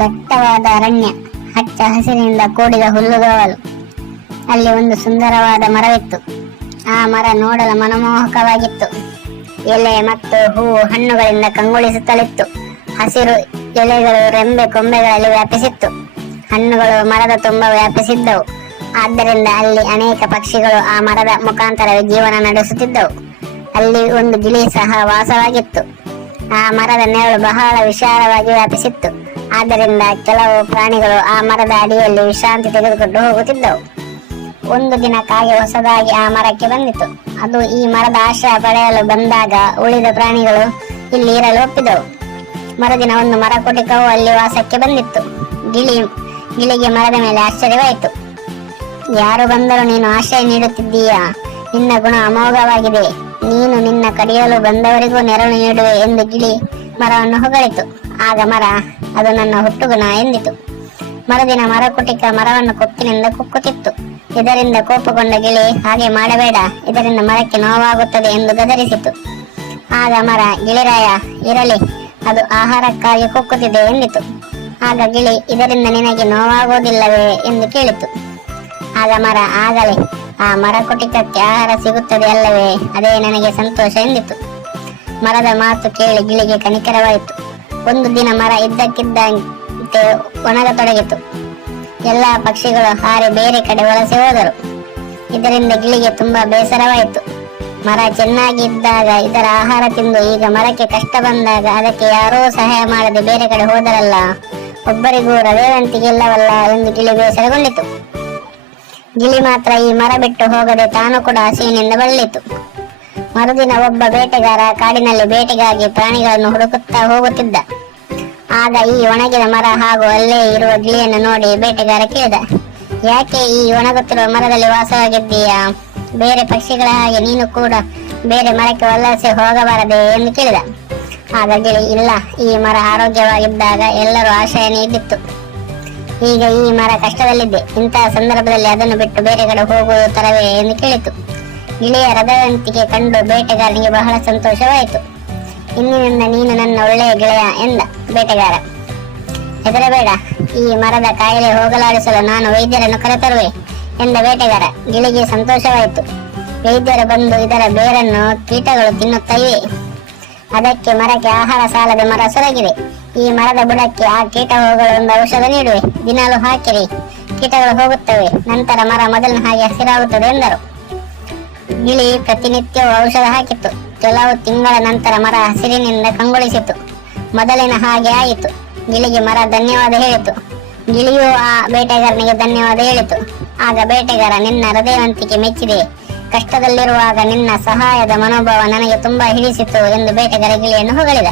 ದಟ್ಟವಾದ ಅರಣ್ಯ, ಹಚ್ಚ ಹಸಿರಿನಿಂದ ಕೂಡಿದ ಹುಲ್ಲುಗಾವಲು. ಅಲ್ಲಿ ಒಂದು ಸುಂದರವಾದ ಮರವಿತ್ತು. ಆ ಮರ ನೋಡಲು ಮನಮೋಹಕವಾಗಿತ್ತು. ಎಲೆ ಮತ್ತು ಹೂವು ಹಣ್ಣುಗಳಿಂದ ಕಂಗೊಳಿಸುತ್ತಲಿತ್ತು. ಹಸಿರು ಎಲೆಗಳು ರೆಂಬೆ ಕೊಂಬೆಗಳಲ್ಲಿ ವ್ಯಾಪಿಸಿತ್ತು. ಹಣ್ಣುಗಳು ಮರದ ತುಂಬ ವ್ಯಾಪಿಸಿದ್ದವು. ಆದ್ದರಿಂದ ಅಲ್ಲಿ ಅನೇಕ ಪಕ್ಷಿಗಳು ಆ ಮರದ ಮುಖಾಂತರವೇ ಜೀವನ ನಡೆಸುತ್ತಿದ್ದವು. ಅಲ್ಲಿ ಒಂದು ಗಿಳಿ ಸಹ ವಾಸವಾಗಿತ್ತು. ಆ ಮರದ ನೆರಳು ಬಹಳ ವಿಶಾಲವಾಗಿ ವ್ಯಾಪಿಸಿತ್ತು. ಆದ್ದರಿಂದ ಕೆಲವು ಪ್ರಾಣಿಗಳು ಆ ಮರದ ಅಡಿಯಲ್ಲಿ ವಿಶ್ರಾಂತಿ ತೆಗೆದುಕೊಂಡು ಹೋಗುತ್ತಿದ್ದವು. ಒಂದು ದಿನ ಕಾಗೆ ಹೊಸದಾಗಿ ಆ ಮರಕ್ಕೆ ಬಂದಿತು. ಅದು ಈ ಮರದ ಆಶ್ರಯ ಪಡೆಯಲು ಬಂದಾಗ ಉಳಿದ ಪ್ರಾಣಿಗಳು ಇಲ್ಲಿ ಇರಲು ಒಪ್ಪಿದವು. ಮರುದಿನ ಒಂದು ಮರಕುಟಿಕವು ಅಲ್ಲಿ ವಾಸಕ್ಕೆ ಬಂದಿತ್ತು. ಗಿಳಿಗೆ ಮರದ ಮೇಲೆ ಆಶ್ಚರ್ಯವಾಯಿತು. ಯಾರು ಬಂದರೂ ನೀನು ಆಶ್ರಯ ನೀಡುತ್ತಿದ್ದೀಯಾ? ನಿನ್ನ ಗುಣ ಅಮೋಘವಾಗಿದೆ. ನೀನು ನಿನ್ನ ಕಡಿಯಲು ಬಂದವರಿಗೂ ನೆರಳು ನೀಡುವೆ ಎಂದು ಗಿಳಿ ಮರವನ್ನು ಹೊಗಳಿತು. ಆಗ ಮರ, ಅದು ನನ್ನ ಹುಟ್ಟುಗುಣ ಎಂದಿತು. ಮರುದಿನ ಮರಕುಟಿಕ ಮರವನ್ನು ಕೊಕ್ಕಿನಿಂದ ಕುಕ್ಕುತ್ತಿತ್ತು. ಇದರಿಂದ ಕೋಪಗೊಂಡ ಗಿಳಿ, ಹಾಗೆ ಮಾಡಬೇಡ, ಇದರಿಂದ ಮರಕ್ಕೆ ನೋವಾಗುತ್ತದೆ ಎಂದು ಗದರಿಸಿತು. ಆಗ ಮರ, ಗಿಳಿರಾಯ, ಇರಲಿ, ಅದು ಆಹಾರಕ್ಕಾಗಿ ಕುಕ್ಕುತ್ತಿದೆ ಎಂದಿತು. ಆಗ ಗಿಳಿ, ಇದರಿಂದ ನಿನಗೆ ನೋವಾಗುವುದಿಲ್ಲವೇ ಎಂದು ಕೇಳಿತು. ಆಗ ಮರ, ಆಗಲೇ, ಆ ಮರಕುಟಿಕಕ್ಕೆ ಆಹಾರ ಸಿಗುತ್ತದೆ ಅಲ್ಲವೇ, ಅದೇ ನನಗೆ ಸಂತೋಷ ಎಂದಿತು. ಮರದ ಮಾತು ಕೇಳಿ ಗಿಳಿಗೆ ಕನಿಕರವಾಯಿತು. ಒಂದು ದಿನ ಮರ ಇದ್ದಕ್ಕಿದ್ದಂತೆ ಒಣಗತೊಡಗಿತು. ಎಲ್ಲ ಪಕ್ಷಿಗಳು ಹಾರಿ ಬೇರೆ ಕಡೆ ವಲಸೆ ಹೋದರು. ಇದರಿಂದ ಗಿಳಿಗೆ ತುಂಬಾ ಬೇಸರವಾಯಿತು. ಮರ ಚೆನ್ನಾಗಿ ಇದ್ದಾಗ ಇದರ ಆಹಾರ ತಿಂದು ಈಗ ಮರಕ್ಕೆ ಕಷ್ಟ ಬಂದಾಗ ಅದಕ್ಕೆ ಯಾರೂ ಸಹಾಯ ಮಾಡದೆ ಬೇರೆ ಕಡೆ ಹೋದರಲ್ಲ, ಒಬ್ಬರಿಗೂ ಹೃದಯವಂತಿಗಿಲ್ಲವಲ್ಲ ಎಂದು ಗಿಳಿ ಬೇಸರಗೊಂಡಿತು. ಗಿಳಿ ಮಾತ್ರ ಈ ಮರ ಬಿಟ್ಟು ಹೋಗದೆ ತಾನು ಕೂಡ ಹಸಿವಿನಿಂದ ಬಳಲಿತು. ಮರುದಿನ ಒಬ್ಬ ಬೇಟೆಗಾರ ಕಾಡಿನಲ್ಲಿ ಬೇಟೆಗಾಗಿ ಪ್ರಾಣಿಗಳನ್ನು ಹುಡುಕುತ್ತಾ ಹೋಗುತ್ತಿದ್ದ. ಆಗ ಈ ಒಣಗಿದ ಮರ ಹಾಗೂ ಅಲ್ಲೇ ಇರುವ ಗಿಳಿಯನ್ನು ನೋಡಿ ಬೇಟೆಗಾರ ಕೇಳಿದ, ಯಾಕೆ ಈ ಒಣಗುತ್ತಿರುವ ಮರದಲ್ಲಿ ವಾಸವಾಗಿದ್ದೀಯಾ? ಬೇರೆ ಪಕ್ಷಿಗಳ ಹಾಗೆ ನೀನು ಕೂಡ ಬೇರೆ ಮರಕ್ಕೆ ವಲಸೆ ಹೋಗಬಾರದೆ ಎಂದು ಕೇಳಿದ. ಆಗ ಗಿಳಿ, ಇಲ್ಲ, ಈ ಮರ ಆರೋಗ್ಯವಾಗಿದ್ದಾಗ ಎಲ್ಲರೂ ಆಶ್ರಯ ನೀಡಿತ್ತು. ಈಗ ಈ ಮರ ಕಷ್ಟದಲ್ಲಿದೆ. ಇಂತಹ ಸಂದರ್ಭದಲ್ಲಿ ಅದನ್ನು ಬಿಟ್ಟು ಬೇರೆ ಕಡೆ ಹೋಗುವುದು ತರವೇ ಎಂದು ಕೇಳಿತು. ಗಿಳಿಯ ಹೃದಯವಂತಿಕೆ ಕಂಡು ಬೇಟೆಗಾರನಿಗೆ ಬಹಳ ಸಂತೋಷವಾಯಿತು. ಇಂದಿನಿಂದ ನೀನು ನನ್ನ ಒಳ್ಳೆಯ ಗೆಳೆಯ ಎಂದ ಬೇಟೆಗಾರ. ಹೆದರಬೇಡ, ಈ ಮರದ ಕಾಯಿಲೆ ಹೋಗಲಾಡಿಸಲು ನಾನು ವೈದ್ಯರನ್ನು ಕರೆತರುವೆ ಎಂದ ಬೇಟೆಗಾರ. ಗಿಳಿಗೆ ಸಂತೋಷವಾಯಿತು. ವೈದ್ಯರು ಬಂದು ಇದರ ಬೇರನ್ನು ಕೀಟಗಳು ತಿನ್ನುತ್ತಾ ಇವೆ. ಅದಕ್ಕೆ ಮರಕ್ಕೆ ಆಹಾರ ಸಾಲದೆ ಮರ ಸೊರಗಿದೆ. ಈ ಮರದ ಬುಡಕ್ಕೆ ಆ ಕೀಟ ಹೋಗಲು ಒಂದು ಔಷಧ ನೀಡುವೆ. ದಿನಾಲು ಹಾಕಿರಿ, ಕೀಟಗಳು ಹೋಗುತ್ತವೆ. ನಂತರ ಮರ ಮೊದಲಿನ ಹಾಗೆ ಹಸಿರಾಗುತ್ತದೆ ಎಂದರು. ಗಿಳಿ ಪ್ರತಿನಿತ್ಯವೂ ಔಷಧ ಹಾಕಿತ್ತು. ಕೆಲವು ತಿಂಗಳ ನಂತರ ಮರ ಹಸಿರಿನಿಂದ ಕಂಗೊಳಿಸಿತು. ಮೊದಲಿನ ಹಾಗೆ ಆಯಿತು. ಗಿಳಿಗೆ ಮರ ಧನ್ಯವಾದ ಹೇಳಿತು. ಗಿಳಿಯೂ ಆ ಬೇಟೆಗಾರನಿಗೆ ಧನ್ಯವಾದ ಹೇಳಿತು. ಆಗ ಬೇಟೆಗಾರ, ನಿನ್ನ ಹೃದಯವಂತಿಕೆ ಮೆಚ್ಚಿದೆ. ಕಷ್ಟದಲ್ಲಿರುವಾಗ ನಿನ್ನ ಸಹಾಯದ ಮನೋಭಾವ ನನಗೆ ತುಂಬಾ ಹಿಡಿಸಿತು ಎಂದು ಬೇಟೆಗಾರ ಗಿಳಿಯನ್ನು ಹೊಗಳಿದ.